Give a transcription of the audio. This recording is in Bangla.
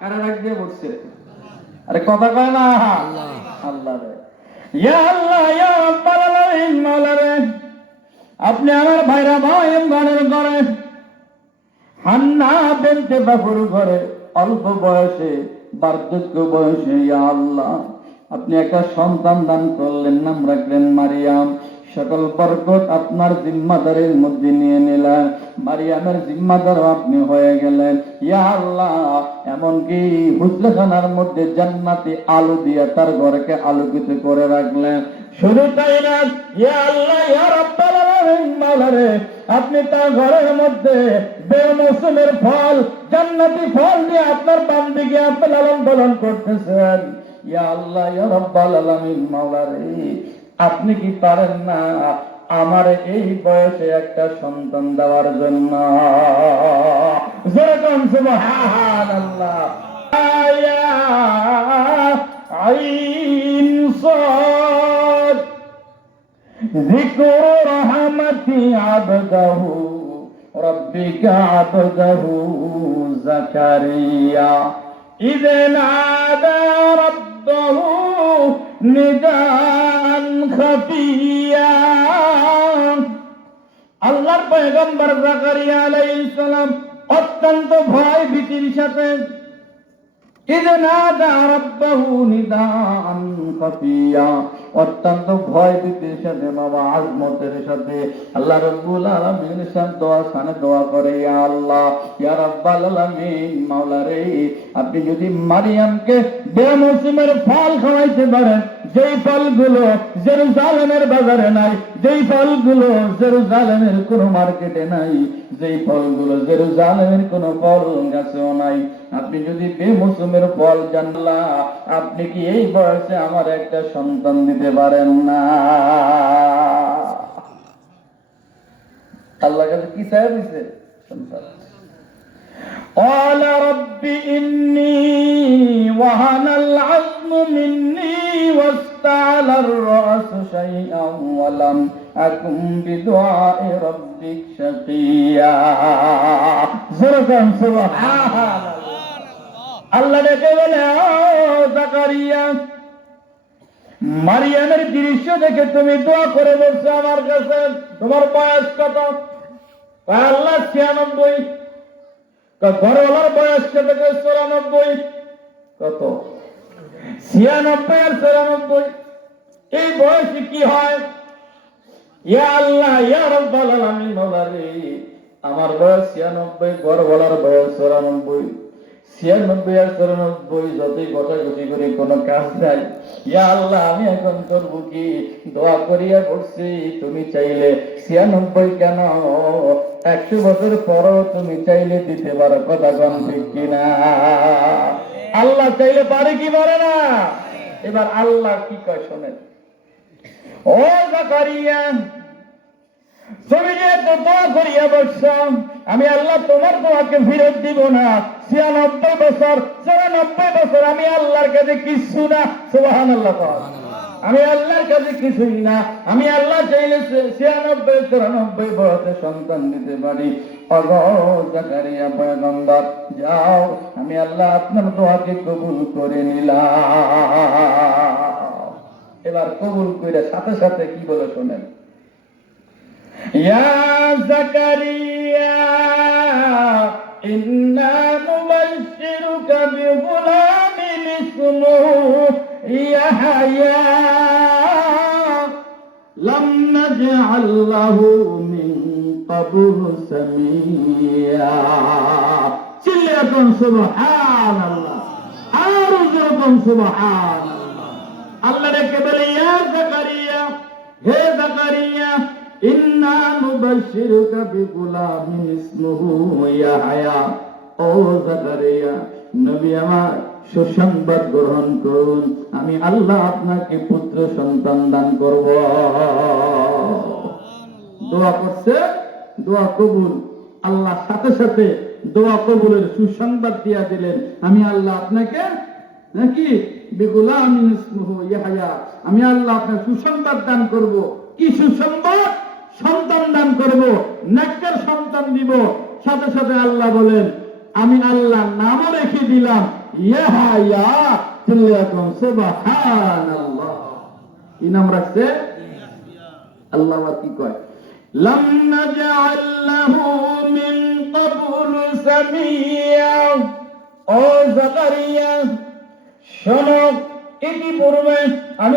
কারা ডাক দিয়ে বলছে? আরে কথা কয় না আল্লাহ রে। ইয়া আল্লাহ ইয়া রাব্বাল আলামিন, মাওলা রে, আপনি আমার ভাইরা ভাই গানের ঘরে হান্না বিনতে বাবুর ঘরে অল্প বয়সে বার্ধক্য বয়সে ইয়া আল্লাহ আপনি একটা সন্তান দান করলেন, নাম রাখলেন মারিয়াম। সকল বরকত আপনার জিম্মাদারের মধ্যে নিয়ে নিলেন, মারিয়ামের জিম্মাদার আপনি হয়ে গেলেন ইয়া আল্লাহ। এমনকি হুজরাখানার মধ্যে জান্নাতি আলো দিয়ে তার ঘরকে আলোকিত করে রাখলেন। শুধু তাই না ইয়া আল্লাহ ইয়া রাব্বাল আলামিন, মাওলা রে, আপনি তার ঘরের মধ্যে বেমৌসুমের ফল জান্নাতি ফল দিয়ে আপনার বান্দিকে আপনি লালন পালন করতেছেন ইয়া আল্লাহ ইয়া রাব্বাল আলামিন, মাওলা রে, আপনি কি পারেন না আমার এই বয়সে একটা সন্তান দেওয়ার জন্য? যেরকম সুবহানাল্লাহ। আয়া আইন সাদ যিকরু রাহমাতি আবদাহু রাব্বিকা আবদাহু যাকারিয়া ইয নাদা রাব্বাহু নিদান খাফিয়া। আল্লাহর পয়গম্বর যাকারিয়া আলাইহিস সালাম অত্যন্ত ভয় ভীতির সাথে ইয নাদা রাব্বাহু নিদান খাফিয়া, অত্যন্ত ভয় ভীতির সাথে বাবা আজমতের সাথে আল্লাহ রাব্বুল আলামিনের সাথে দোয়া করে ইয়া আল্লাহ ইয়া রাব্বাল আলামিন, মাওলা রে, আপনি যদি মারিয়ামকে বেমৌসুমের ফল খাওয়াইতে পারেন, যেই ফলগুলো জেরুজালেমের বাজারে নাই, যেই ফলগুলো জেরুজালেমের কোনো মার্কেটে নাই, যেই ফলগুলো জেরুজালেমের কোনো ফল গাছেও নাই, আপনি যদি বেমৌসুমের ফল জানলা, আপনি কি এই বয়সে আমার একটা সন্তান দিতে পারেন না? আল্লাহ কাছে কি চাই দিছে? সন্তান। قال رب إني وهن العظم مني واستعل الرأس شيئا ولم أكن بدعاء ربك شقيا। سبحان আল্লাহ ডেকে বলে, যাকারিয়া, মারিয়ামের দৃশ্য দেখে তুমি দোয়া করে বলছো আমার কাছে, তোমার বয়স কত? আল্লাহ 96। ঘরওয়ালার বয়স কত? 94। কত? 96 আর 94, এই বয়সে কি হয়? ইয়া আল্লাহ ইয়া রাব্বাল আলামিন, মাওলা রে, আমার বয়স 96, ঘরওয়ালার বয়স 94। 96 আর 94 যতই ঘটাঘটি করে কোনো কাজ নাই। ইয়া আল্লাহ, আমি এখন করব কি? দোয়া করিয়া বলছি, তুমি চাইলে 96 কেন 100 বছর পরও তুমি চাইলে দিতে পারো। কথা কোন ঠিক কিনা? আল্লাহ চাইলে পারে কি পারে না? এবার আল্লাহ কি কয় শোনেন। ও যাকারিয়া, তুমি যে দোয়া করিয়া বলছ, আমি আল্লাহ তোমার দোয়াকে ফিরত দিব না। 96 বছর 94 বছর আমি আল্লাহর কাছে কিছু না। সুবহানাল্লাহ। আমি আল্লাহর কাছে কিছুই না। আমি আল্লাহ চাইলে 96 94 বয়সে সন্তান দিতে পারি। ওগো যাকারিয়া পয়গম্বর, যাও, আমি আল্লাহ আপনার দোয়াকে কবুল করে নিলাম। এবার কবুল করে সাথে সাথে কি বলে শোনেন। ইয়া যাকারিয়া ইন্না নুবাশশিরুকা বিগুলামিন ইসমুহু ইয়াহইয়া লাম নাজআল লাহু মিন ক্বাবলু সামিয়া। চিল্লাতুন সুবহানাল্লাহ, আর যেরকম সুবহানাল্লাহ। আল্লাহ রেখে বলে, ইয়া যাকারিয়া, হে যাকারিয়া, ইন্না নুবাশশিরুকা বিগুলামিন ইসমুহু ইয়াহইয়া। ও যাকারিয়া, নবী আমার, সুসংবাদ গ্রহণ করুন, আমি আল্লাহ আপনাকে পুত্র সন্তান দান করব। দোয়া করছে, দোয়া কবুল। আল্লাহ সাথে সাথে দোয়া কবুলের সুসংবাদ দিয়া দিলেন, আমি আল্লাহ আপনাকে নাকি বিগুলামিন ইসমুহু ইয়াহইয়া, আমি আল্লাহ আপনাকে সুসংবাদ দান করব। কি সুসংবাদ? সন্তান দান করব, নেককার সন্তান দিব। সাথে সাথে আল্লাহ বলেন, আমি আল্লাহ নামও রেখে দিলাম ইয়াহইয়া। চিল্লাকুম সুবহানাল্লাহ। কি নাম রাখছে? আল্লাহ আবার কি কয়? লাম নাজআল লাহু মিন ক্বাবলু সামিয়া। ও জাকারিয়া শোনো, ইতিপূর্বে আমি